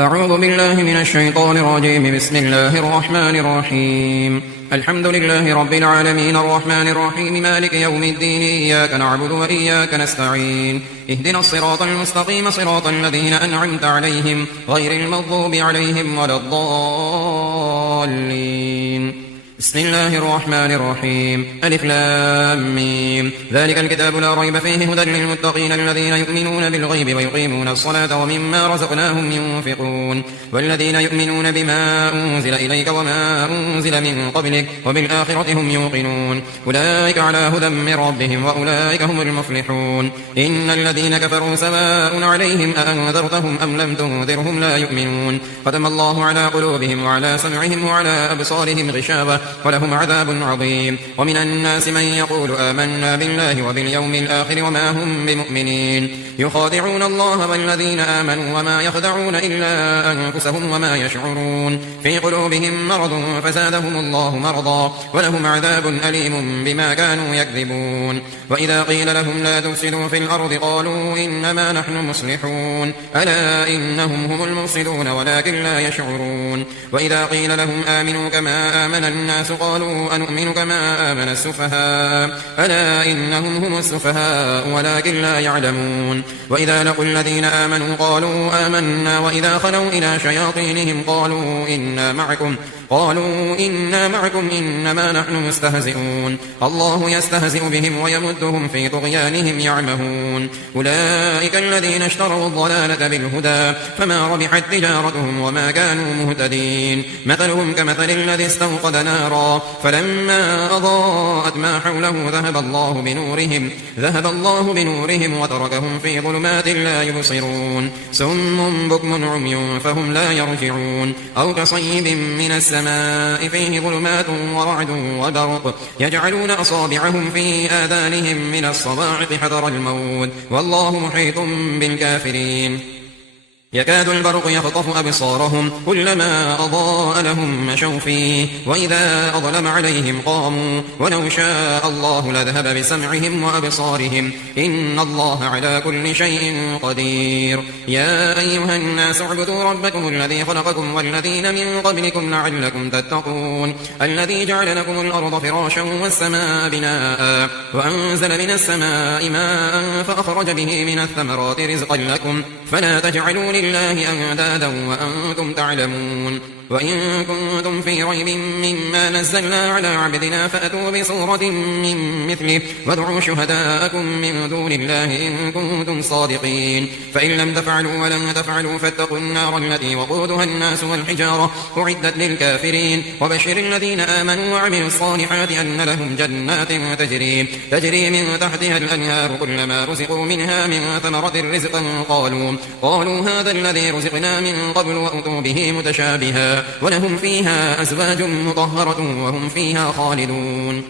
أعوذ بالله من الشيطان الرجيم. بسم الله الرحمن الرحيم. الحمد لله رب العالمين الرحمن الرحيم مالك يوم الدين. إياك نعبد وإياك نستعين. اهدنا الصراط المستقيم صراط الذين أنعمت عليهم غير المغضوب عليهم ولا الضالين. بسم الله الرحمن الرحيم. ألف لام ميم. ذلك الكتاب لا ريب فيه هدى للمتقين الذين يؤمنون بالغيب ويقيمون الصلاة ومما رزقناهم ينفقون والذين يؤمنون بما أنزل إليك وما أنزل من قبلك وبالآخرة هم يوقنون أولئك على هدى من ربهم وأولئك هم المفلحون. إن الذين كفروا سواء عليهم أأنذرتهم أم لم تنذرهم لا يؤمنون. ختم الله على قلوبهم وعلى سمعهم وعلى أبصارهم غشاوة ولهم عذاب عظيم. ومن الناس من يقول آمنا بالله وباليوم الآخر وما هم بمؤمنين. يخادعون الله والذين آمنوا وما يخدعون إلا أنفسهم وما يشعرون. في قلوبهم مرض فزادهم الله مرضا ولهم عذاب أليم بما كانوا يكذبون. وإذا قيل لهم لا تفسدوا في الأرض قالوا إنما نحن مصلحون ألا إنهم هم المفسدون ولكن لا يشعرون. وإذا قيل لهم آمنوا كما آمن الناس قالوا أنؤمن كما آمن السفهاء ألا إنهم هم السفهاء ولكن لا يعلمون. وإذا لقوا الذين آمنوا قالوا آمنا وإذا خلوا إلى شياطينهم قالوا إنا معكم إنما نحن مستهزئون. الله يستهزئ بهم ويمدهم في طغيانهم يعمهون. أولئك الذين اشتروا الضلالة بالهدى فما ربحت تجارتهم وما كانوا مهتدين. مثلهم كمثل الذي استوقد نارا فلما أضاءت ما حوله ذهب الله بنورهم وتركهم في ظلمات لا يبصرون. سم بكم عمي فهم لا يرجعون. أو كصيب من السماء فيه ظلمات ورعد وبرق يجعلون أصابعهم في آذانهم من الصواعق حذر الموت والله محيط بالكافرين. يكاد البرق يخطف أبصارهم كلما أضاء لهم مشوا فيه وإذا أظلم عليهم قاموا ولو شاء الله لذهب بسمعهم وأبصارهم إن الله على كل شيء قدير. يا أيها الناس اعبدوا ربكم الذي خلقكم والذين من قبلكم لعلكم تتقون الذي جعل لكم الأرض فراشا والسماء بناء وأنزل من السماء ماء فأخرج به من الثمرات رزقا لكم فلا تجعلوا لله أندادا وأنتم تعلمون. وإن كنتم في ريب مما نزلنا على عبدنا فأتوا بصورة من مثله وادعوا شهداءكم من دون الله إن كنتم صادقين. فإن لم تفعلوا ولن تفعلوا فاتقوا النار التي وقودها الناس والحجارة أعدت للكافرين. وبشر الذين آمنوا وعملوا الصالحات أن لهم جنات تجري من تحتها الأنهار كلما رزقوا منها من ثمرة رزقا قالوا هذا الذي رزقنا من قبل وأتوا به متشابها ولهم فيها أزواج مطهرة وهم فيها خالدون.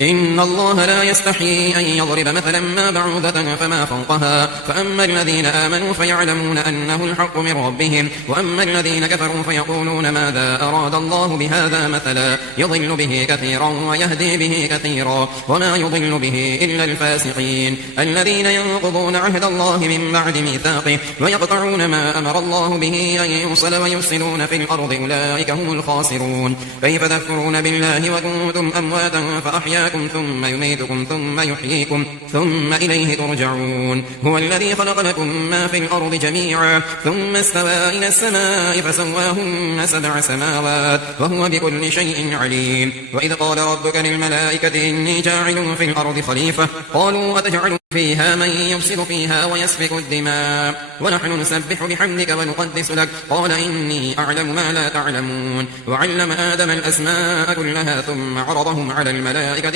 إن الله لا يستحيي أن يضرب مثلا ما بعوضة فما فوقها فأما الذين آمنوا فيعلمون أنه الحق من ربهم وأما الذين كفروا فيقولون ماذا أراد الله بهذا مثلا يضل به كثيرا ويهدي به كثيرا وما يضل به إلا الفاسقين الذين ينقضون عهد الله من بعد ميثاقه ويقطعون ما أمر الله به أن يوصل ويفسدون في الأرض أولئك هم الخاسرون. كيف تكفرون بالله وكنتم أمواتا فأحياكم ثم يميتكم ثم يحييكم ثم إليه ترجعون. هو الذي خلق لكم ما في الأرض جميعا ثم استوى إلى السماء فسواهن 7 سماوات وهو بكل شيء عليم. وإذ قال ربك للملائكة إني جاعل في الأرض خليفة قالوا أتجعل فيها من يفسد فيها ويسفك الدماء ونحن نسبح بحمدك ونقدس لك قال إني أعلم ما لا تعلمون. وعلم آدم الأسماء كلها ثم عرضهم على الملائكة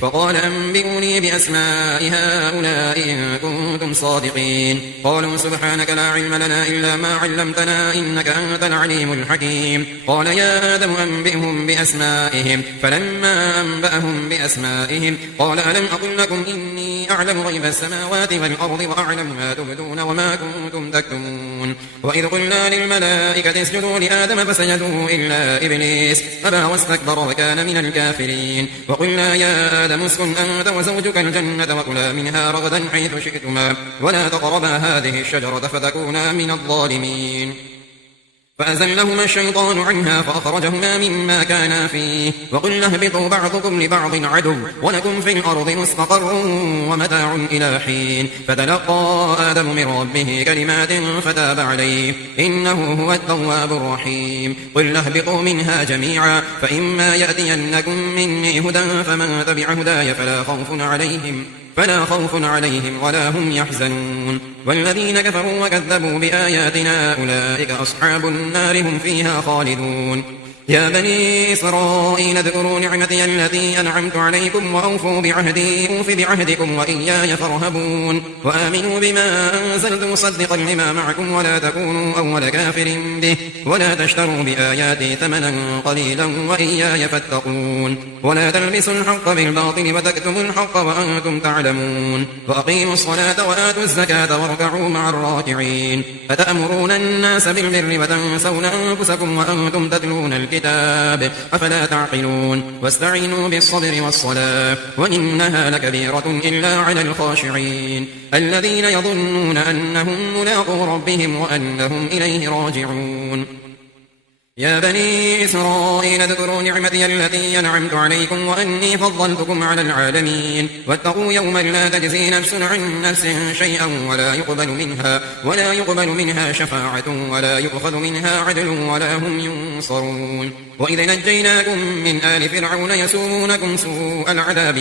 فقال أنبئوني بأسماء هؤلاء إن كنتم صادقين. قالوا سبحانك لا علم لنا إلا ما علمتنا إنك أنت العليم الحكيم. قال يا آدم أنبئهم بأسمائهم فلما أنبأهم بأسمائهم قال ألم أقل لكم إني إني أعلم غيب السماوات والأرض وأعلم ما تبدون وما كنتم تكتمون وإذ قلنا للملائكة اسجدوا لآدم فسجدوا إلا إبليس أبى واستكبر وكان من الكافرين وقلنا يا آدم اسكن أنت وزوجك الجنة وكلا منها رغدا حيث شئتما ولا تقربا هذه الشجرة فتكونا من الظالمين فأزلهما الشيطان عنها فأخرجهما مما كانا فيه وقلنا اهبطوا بعضكم لبعض عدو ولكم في الأرض مستقر ومتاع إلى حين فتلقى آدم من ربه كلمات فتاب عليه إنه هو التواب الرحيم قل اهبطوا منها جميعا فإما يأتينكم مني هدى فمن تبع هداي فلا خوف عليهم ولا هم يحزنون والذين كفروا وكذبوا بآياتنا أولئك أصحاب النار هم فيها خالدون يا بني إسرائيل اذكروا نعمتي التي أنعمت عليكم وأوفوا بعهدي أوف بعهدكم وإياي فارهبون وآمنوا بما أنزلت مصدقا لما معكم ولا تكونوا أول كافر به ولا تشتروا بآياتي ثمنا قليلا وإياي فاتقون ولا تلبسوا الحق بالباطل وتكتموا الحق وأنتم تعلمون وأقيموا الصلاة وآتوا الزكاة واركعوا مع الراكعين أتأمرون الناس بالبر وتنسون أنفسكم وأنتم تتلون الكتاب أفلا تعقلون واستعينوا بالصبر والصلاة وإنها لكبيرة إلا على الخاشعين الذين يظنون أنهم ملاقو ربهم وأنهم إليه راجعون يا بني إسرائيل اذكروا نعمتي التي أنعمت عليكم وأني فضلتكم على العالمين واتقوا يوما لا تجزي نفس عن نفس شيئا ولا يقبل منها شفاعة ولا يؤخذ منها عدل ولا هم ينصرون وإذ نجيناكم من آل فرعون يسومونكم سوء العذاب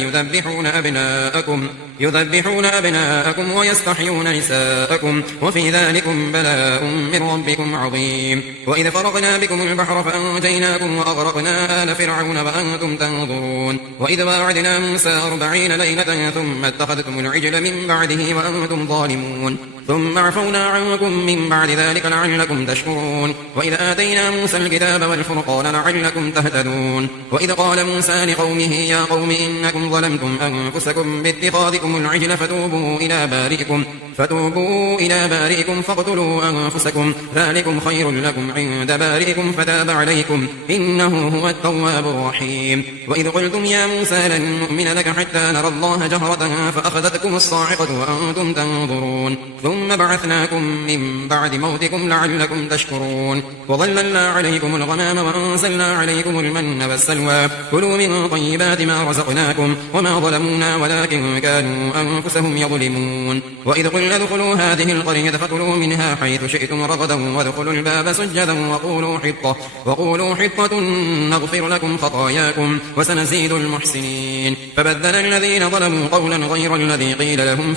يذبحون أبناءكم ويستحيون نساءكم وفي ذلكم بلاء من ربكم عظيم وإذ فرقنا بكم البحر فأنجيناكم وأغرقنا آل فرعون وأنتم تنظرون وإذ واعدنا موسى 40 ليلة ثم اتخذتم العجل من بعده وأنتم ظالمون ثم عفونا عنكم من بعد ذلك لعلكم تشكرون وإذ آتينا موسى الكتاب والفرقان لعلكم تهتدون وإذ قال موسى لقومه يا قوم إنكم ظلمتم أنفسكم باتخاذكم العجل فتوبوا إلى بارئكم فاقتلوا أنفسكم ذلكم خير لكم عند بارئكم فتاب عليكم إنه هو التواب الرحيم وإذ قلتم يا موسى لن نؤمن لك حتى نرى الله جهرة فأخذتكم الصاعقة وأنتم تنظرون ثم بعثناكم من بعد موتكم لعلكم تشكرون وظللنا عليكم الغمام وأنزلنا عليكم المن والسلوى كلوا من طيبات ما رزقناكم وما ظلمونا ولكن كانوا أنفسهم يظلمون وإذ قلنا ادخلوا هذه القرية فكلوا منها حيث شئتم رغدا وادخلوا الباب سجدا وقولوا حطة نغفر لكم خطاياكم وسنزيد المحسنين فبدل الذين ظلموا قولا غير الذي قيل لهم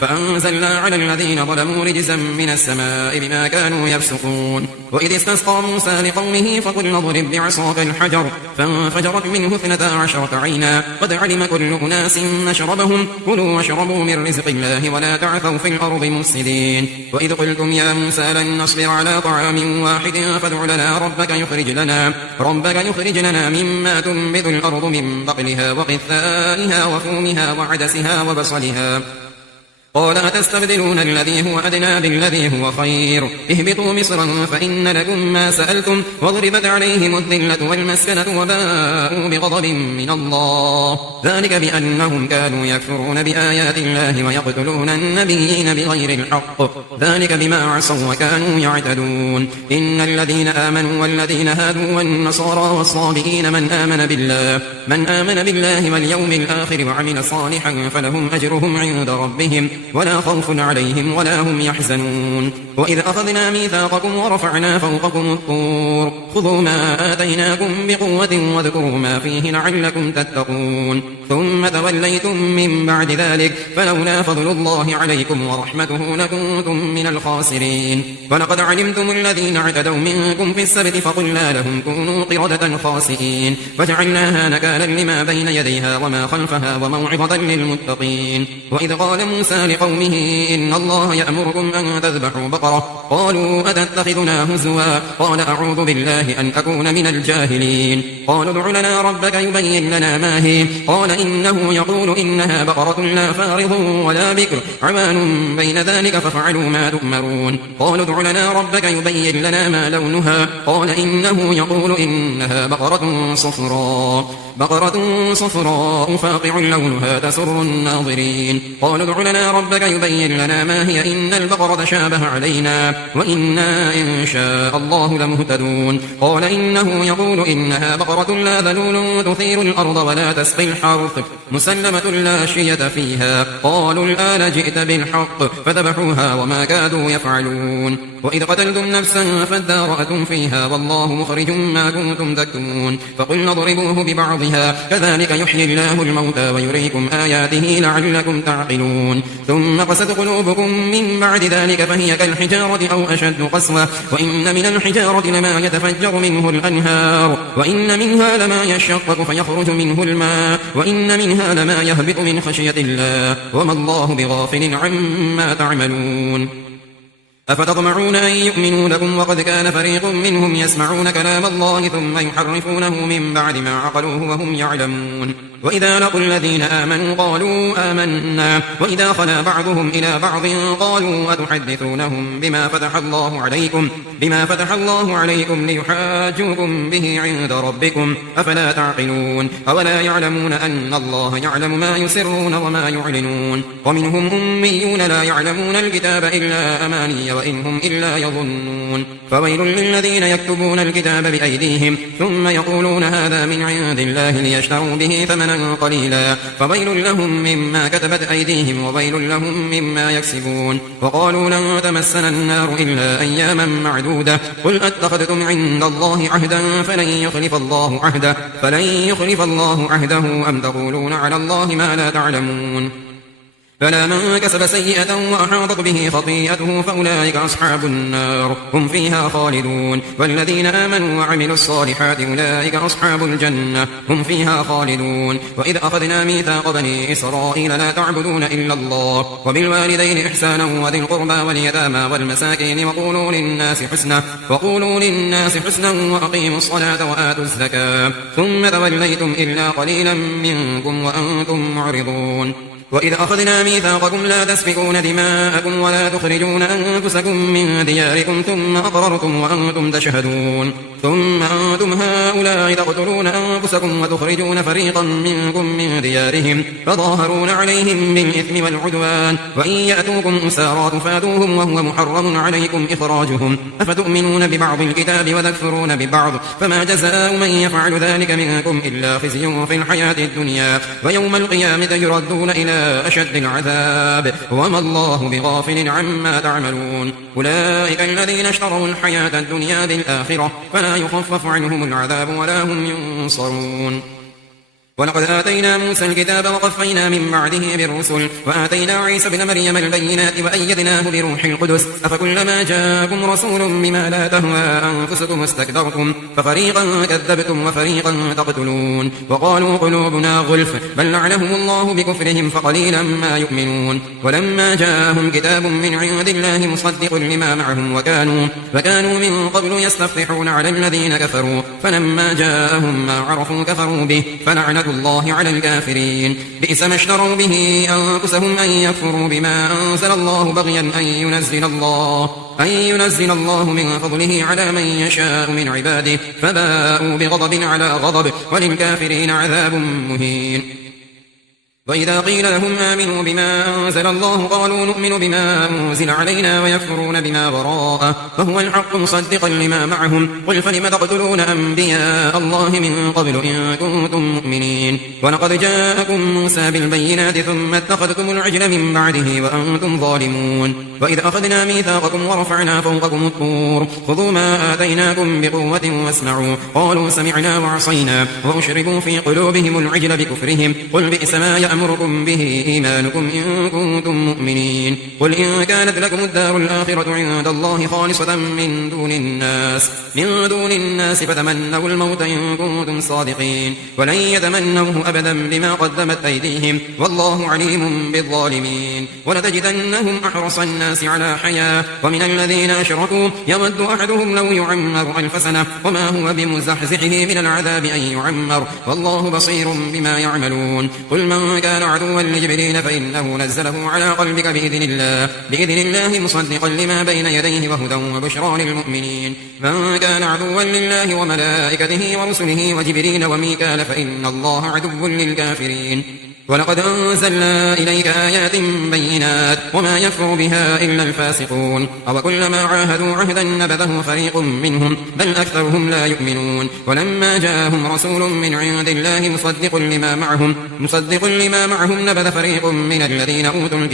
فأنزلنا على الذين ظلموا رجزا من السماء بما كانوا يفسقون وإذ استسقى موسى لقومه فقلنا اضرب بعصاك الحجر فانفجرت منه 12 عينا قد علم كل أناس مشربهم كلوا واشربوا من رزق الله ولا تعثوا في الأرض مفسدين وإذ قلتم يا موسى لن نصبر على طعام واحد فادع لنا ربك يخرج لنا مما تنبت الأرض من بقلها وقثائها وفومها وعدسها وبصلها قال أتستبدلون الذي هو أدنى بالذي هو خير اهبطوا مصرا فإن لكم ما سألتم وضربت عليهم الذلة والمسكنة وباءوا بغضب من الله ذلك بأنهم كانوا يكفرون بآيات الله ويقتلون النبيين بغير الحق ذلك بما عصوا وكانوا يعتدون إن الذين آمنوا والذين هادوا والنصارى والصابئين من آمن بالله واليوم الآخر وعمل صالحا فلهم أجرهم عند ربهم ولا خوف عليهم ولا هم يحزنون وإذ أخذنا ميثاقكم ورفعنا فوقكم الطور خذوا ما آتيناكم بقوة واذكروا ما فيه لعلكم تتقون ثم توليتم من بعد ذلك فلولا فضل الله عليكم ورحمته لكنتم من الخاسرين ولقد علمتم الذين اعتدوا منكم في السبت فقلنا لهم كونوا قردة خاسئين فجعلناها نكالا لما بين يديها وما خلفها وموعظة للمتقين وإذ قال موسى لقومه إن الله يأمركم أن تذبحوا بقرة. قالوا أتتخذنا هزوا قال أعوذ بالله أن أكون من الجاهلين. قالوا ادع لنا ربك يبين لنا ما هي. قال إنه يقول إنها بقرة لا فارض ولا بكر عوان بين ذلك فافعلوا ما تؤمرون. قالوا ادع لنا ربك يبين لنا ما لونها. قال إنه يقول إنها بقرة صفراء فاقع لونها تسر الناظرين. قالوا ادع لنا ربك يبين لنا ما هي إن البقرة شابه علينا وإنا إن شاء الله لمهتدون. قال إنه يقول إنها بقرة لا ذلول تثير الأرض ولا تسقي الحرث مسلمة لا شية فيها. قالوا الآن جئت بالحق فذبحوها وما كادوا يفعلون. وإذ قتلتم نفسا فادارأتم فيها والله مخرج ما كنتم تكتمون. فقلنا اضربوه ببعضها كذلك يحيي الله الموتى ويريكم آياته لعلكم تعقلون. ثم قست قلوبكم من بعد ذلك فهي كالحجارة أو أشد قسوة. وإن من الحجارة لما يتفجر منه الأنهار وإن منها لما يشقق فيخرج منه الماء وإن منها لما يهبط من خشية الله وما الله بغافل عما تعملون. أفتطمعون أن يؤمنوا لكم وقد كان فريق منهم يسمعون كلام الله ثم يحرفونه من بعد ما عقلوه وهم يعلمون. وإذا لقوا الذين آمنوا قالوا آمنا وإذا خلا بعضهم إلى بعض قالوا أتحدثونهم بما فتح الله عليكم ليحاجوكم به عند ربكم أفلا تعقلون. أولا يعلمون أن الله يعلم ما يسرون وما يعلنون. ومنهم أميون لا يعلمون الكتاب إلا أماني وإن هم إلا يظنون. فويل للذين يكتبون الكتاب بأيديهم ثم يقولون هذا من عند الله ليشتروا به ثمنا قليلا فويل لهم مما كتبت أيديهم وويل لهم مما يكسبون. وقالوا لن تمسنا النار إلا أياما معدودة قل أتخذتم عند الله عهدا فلن يخلف الله عهده أم تقولون على الله ما لا تعلمون. فلا من كسب سيئة وأحاطت به خطيئته فأولئك أصحاب النار هم فيها خالدون. والذين آمنوا وعملوا الصالحات أولئك أصحاب الجنة هم فيها خالدون. وإذ أخذنا ميثاق بني إسرائيل لا تعبدون إلا الله وبالوالدين إحسانا وذي القربى واليتامى والمساكين وقولوا للناس حسنا وأقيموا الصلاة وآتوا الزكاة ثم توليتم إلا قليلا منكم وأنتم معرضون. وإذ أخذنا ميثاقكم لا تسفكون دماءكم ولا تخرجون أنفسكم من دياركم ثم أقررتم وأنتم تشهدون. ثم أنتم هؤلاء تقتلون أنفسكم وتخرجون فريقا منكم من ديارهم فظاهرون عليهم بالإثم والعدوان وإن يأتوكم أسارى تفادوهم وهو محرم عليكم إخراجهم أفتؤمنون ببعض الكتاب وتكفرون ببعض فما جزاء من يفعل ذلك منكم إلا خزي في الحياة الدنيا ويوم القيامة يردون إلى أشد العذاب وما الله بغافل عما تعملون. أولئك الذين اشتروا الحياة الدنيا بالآخرة فلا يخفف عنهم العذاب ولا هم ينصرون. ولقد آتينا موسى الكتاب وقفينا من بعده بالرسل وآتينا عيسى ابن مريم البينات وأيدناه بروح القدس أفكلما جاءكم رسول بما لا تهوى أنفسكم استكبرتم ففريقا كذبتم وفريقا تقتلون. وقالوا قلوبنا غلف بل لعنهم الله بكفرهم فقليلا ما يؤمنون. ولما جاءهم كتاب من عند الله مصدق لما معهم وكانوا من قبل يستفتحون على الذين كفروا فلما جاءهم ما عرفوا كفروا به فلعنة الله على الكافرين. بئس ما اشتروا به أنفسهم أن يكفروا بما أنزل الله بغيا أن ينزل الله من فضله على من يشاء من عباده فباءوا بغضب على غضب وللكافرين عذاب مهين. وإذا قيل لهم آمنوا بما أنزل الله قالوا نؤمن بما أنزل علينا ويكفرون بما وراءه فهو الحق مصدقا لما معهم قل فلم تقتلون أنبياء الله من قبل إن كنتم مؤمنين. ولقد جاءكم موسى بالبينات ثم اتخذتم العجل من بعده وأنتم ظالمون. وإذ أخذنا ميثاقكم ورفعنا فوقكم الطور خذوا ما آتيناكم بقوة واسمعوا قالوا سمعنا وعصينا وأشربوا في قلوبهم العجل بكفرهم قل بئس ما يأمرون يأمركم به إيمانكم إن كنتم مؤمنين. قل إن كانت لكم الدار الآخرة عند الله خالصة من دون الناس فتمنوا الموت إن كنتم صادقين ولن يتمنوه أبدا بما قدمت أيديهم والله عليم بالظالمين. ولتجدنهم أحرص الناس على حياة ومن الذين أشركوا يود أحدهم لو يعمر 1000 سنة وما هو بمزحزحه من العذاب أن يعمر والله بصير بما يعملون. قل من كان عدوا لجبريل فإنه نزله على قلبك بإذن الله مصدقا لما بين يديه وهدى وبشرى للمؤمنين. من كان عدوا لله وملائكته ورسله وجبريل وميكال فإن الله عدو للكافرين. ولقد أنزلنا إليك آيات بينات وما يكفر بها إلا الفاسقون. أوكلما عاهدوا عهدا نبذه فريق منهم بل أكثرهم لا يؤمنون. ولما جاءهم رسول من عند الله مصدق لما معهم نبذ فريق من الذين أوتوا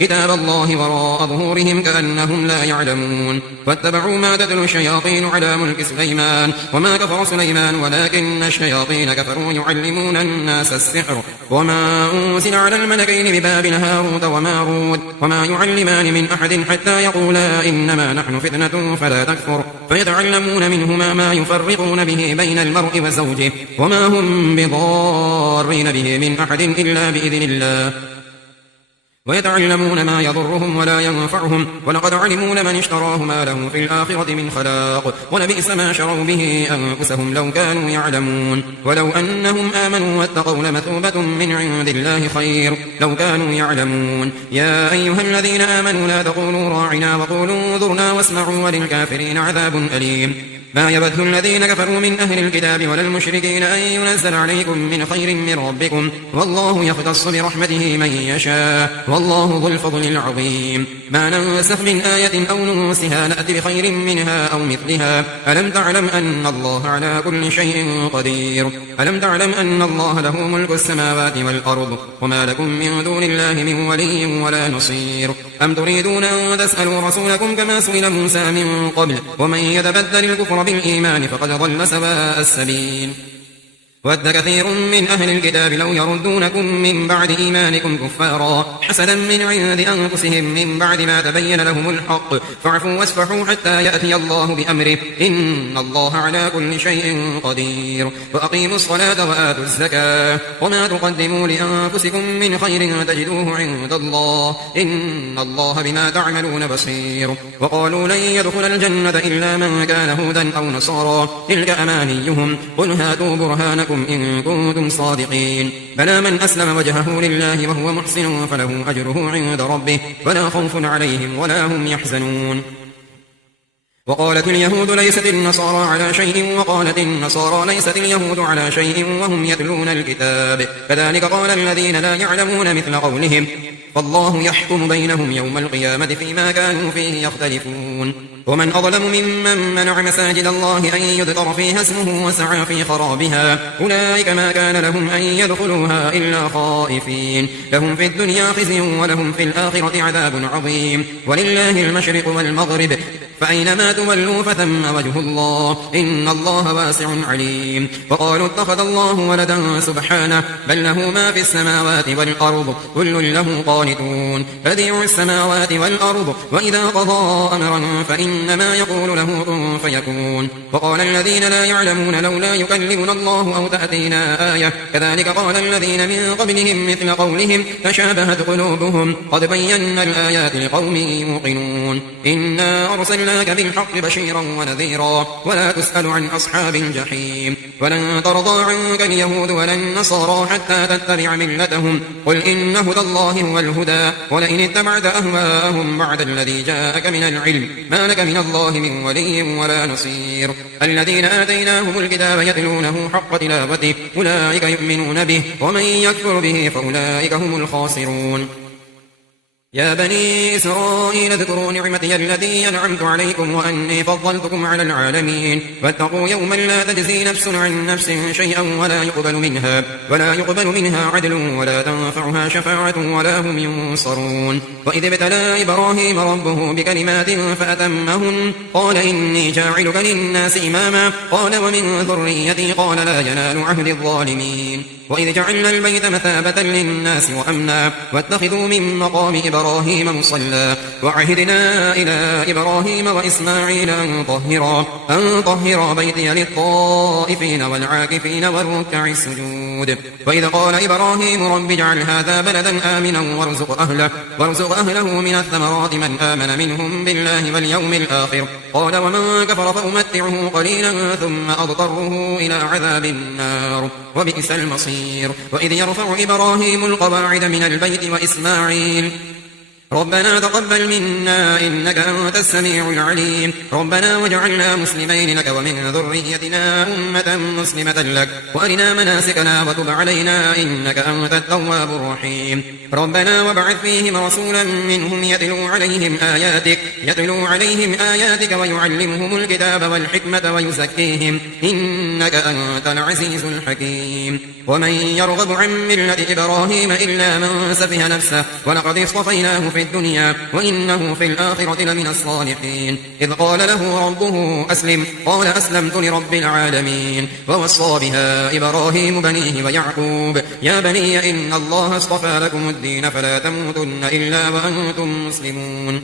كتاب الله وراء ظهورهم كأنهم لا يعلمون. واتبعوا ما تتلو الشياطين على ملك سليمان وما كفر سليمان ولكن الشياطين كفروا يعلمون الناس السحر وما أنزل على الملكين ببابل هاروت وماروت وما يعلمان من أحد حتى يقولا إنما نحن فتنة فلا تكفر فيتعلمون منهما ما يفرقون به بين المرء وزوجه وما هم بضارين به من أحد إلا بإذن الله ويتعلمون ما يضرهم ولا ينفعهم ولقد علموا لمن اشتراه ما له في الآخرة من خلاق ولبئس ما شروا به أنفسهم لو كانوا يعلمون. ولو أنهم آمنوا واتقوا لمثوبة من عند الله خير لو كانوا يعلمون. يا أيها الذين آمنوا لا تقولوا راعنا وقولوا انظرنا واسمعوا وللكافرين عذاب أليم. ما يود الذين كفروا من أهل الكتاب ولا المشركين أن ينزل عليكم من خير من ربكم والله يختص برحمته من يشاء والله ذو الفضل العظيم. ما ننسخ من آية أو ننسها نأتي بخير منها أو مثلها ألم تعلم أن الله على كل شيء قدير. ألم تعلم أن الله له ملك السماوات والأرض وما لكم من دون الله من ولي ولا نصير. أم تريدون أن تسألوا رسولكم كما سئل موسى من قبل ومن يتبدل الكفر بالإيمان فقد ضل سواء السبيل. ود كثير من أهل الكتاب لو يردونكم من بعد إيمانكم كفارا حسدا من عند أنفسهم من بعد ما تبين لهم الحق فاعفوا واصفحوا حتى يأتي الله بأمره إن الله على كل شيء قدير. وأقيموا الصلاة وآتوا الزكاة وما تقدموا لأنفسكم من خير تجدوه عند الله إن الله بما تعملون بصير. وقالوا لن يدخل الجنة إلا من كان هودا أو نصارى تلك أمانيهم قل هاتوا برهانكم إن كنتم صادقين. بلى من أسلم وجهه لله وهو محسن فله أجره عند ربه ولا خوف عليهم ولا هم يحزنون. وقالت اليهود ليست النصارى على شيء وقالت النصارى ليست اليهود على شيء وهم يتلون الكتاب كذلك قال الذين لا يعلمون مثل قولهم فالله يحكم بينهم يوم القيامة فيما كانوا فيه يختلفون. ومن أظلم ممن منع مساجد الله أن يذكر فيها اسمه وسعى في خرابها أولئك ما كان لهم أن يدخلوها إلا خائفين لهم في الدنيا خزي ولهم في الآخرة عذاب عظيم. ولله المشرق والمغرب فأينما تولوا فثم وجه الله إن الله واسع عليم. وقالوا اتخذ الله ولدا سبحانه بل له ما في السماوات والأرض كل له قانتون بديع السماوات والأرض وإذا قضى أمرا فإنما يقول له كن فيكون. وقال الذين لا يعلمون لولا يكلمنا الله أو تأتينا آية كذلك قال الذين من قبلهم مثل قولهم تشابهت قلوبهم قد بينا الآيات لقوم يوقنون. إنا أرسلناك بالحق بشيرا ونذيرا ولا تسأل عن أصحاب الجحيم. ولن ترضى عنك اليهود ولا النصارى حتى تتبع ملتهم قل إن هدى الله هو الهدى ولئن اتبعت أهواءهم بعد الذي جاءك من العلم ما لك من الله من ولي ولا نصير. الذين آتيناهم الكتاب يتلونه حق تلاوته أولئك يؤمنون به ومن يكفر به فأولئك هم الخاسرون. يا بني إسرائيل اذكروا نعمتي التي أنعمت عليكم وأني فضلتكم على العالمين واتقوا يوما لا تجزي نفس عن نفس شيئا ولا يقبل منها عدل ولا تنفعها شفاعة ولا هم ينصرون. وإذ ابتلى إبراهيم ربه بكلمات فأتمهن قال إني جاعلك للناس إماما قال ومن ذريتي قال لا ينال عهد الظالمين. وإذ جعلنا البيت مثابة للناس وأمنا واتخذوا من مقام إبراهيم مصلى وعهدنا إلى إبراهيم وإسماعيل أن طهرا بيتي للطائفين والعاكفين والركع السجود. وإذ قال إبراهيم رب اجعل هذا بلدا آمنا وارزق أهله من الثمرات من آمن منهم بالله واليوم الآخر قال ومن كفر فأمتعه قليلا ثم أضطره إلى عذاب النار وبئس المصير. وإذ يرفع إبراهيم القواعد من البيت وإسماعيل ربنا تقبل منا إنك أنت السميع العليم ربنا واجعلنا مسلمين لك ومن ذريتنا أمة مسلمة لك وأرنا مناسكنا وتب علينا إنك أنت التواب الرحيم ربنا وابعث فيهم رسولا منهم يتلو عليهم آياتك ويعلمهم الكتاب والحكمة ويزكيهم إنك أنت العزيز الحكيم. ومن يرغب عن ملة إبراهيم إلا من سفه نفسه ولقد اصطفيناه في الدنيا وإنه في الآخرة لمن الصالحين. إذ قال له ربه أسلم قال أسلمت لرب العالمين. ووصى بها إبراهيم بنيه ويعقوب يا بني إن الله اصطفى لكم الدين فلا تموتن إلا وأنتم مسلمون.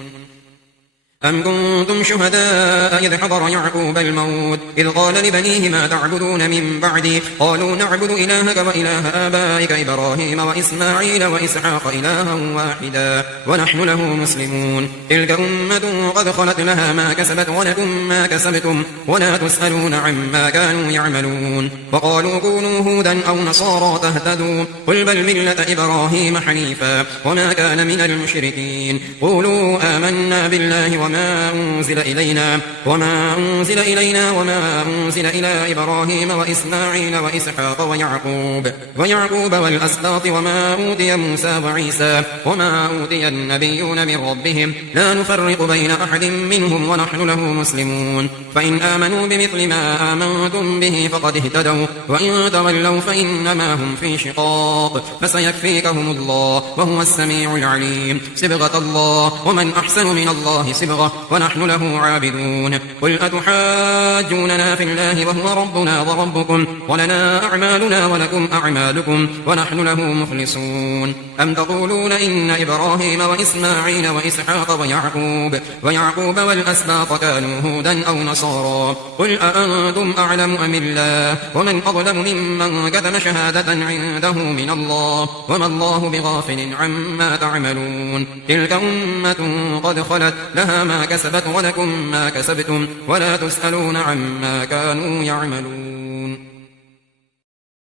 أم كنتم شهداء إذ حضر يعقوب الموت إذ قال لبنيه ما تعبدون من بعدي قالوا نعبد إلهك وإله آبائك إبراهيم وإسماعيل وإسحاق إلها واحدا ونحن له مسلمون. تلك أمة قد خلت لها ما كسبت ولكم ما كسبتم ولا تسألون عما كانوا يعملون. وقالوا كونوا هودا أو نصارى تهتدوا قل بل ملة إبراهيم حنيفا وما كان من المشركين. قولوا آمنا بالله وما أنزل إلينا وما أنزل إلى إبراهيم وإسماعيل وإسحاق ويعقوب والأسباط وما أوتي موسى وعيسى وما أوتي النبيون من ربهم لا نفرق بين أحد منهم ونحن له مسلمون. فإن آمنوا بمثل ما آمنتم به فقد اهتدوا وإن تولوا فإنما هم في شقاق فسيكفيكهم الله وهو السميع العليم. صبغة الله ومن أحسن من الله صبغة ونحن له عابدون. قل أتحاجوننا في الله وهو ربنا وربكم ولنا أعمالنا ولكم أعمالكم ونحن له مخلصون. أم تقولون إن إبراهيم وإسماعيل وإسحاق ويعقوب والأسباط كانوا هودا أو نصارى قل أأنتم أعلم أم الله ومن أظلم ممن كتم شهادة عنده من الله وما الله بغافل عما تعملون. تلك أمة قد خلت لها ما كسبت ولكم ما كسبتم ولا تسألون عما كانوا يعملون.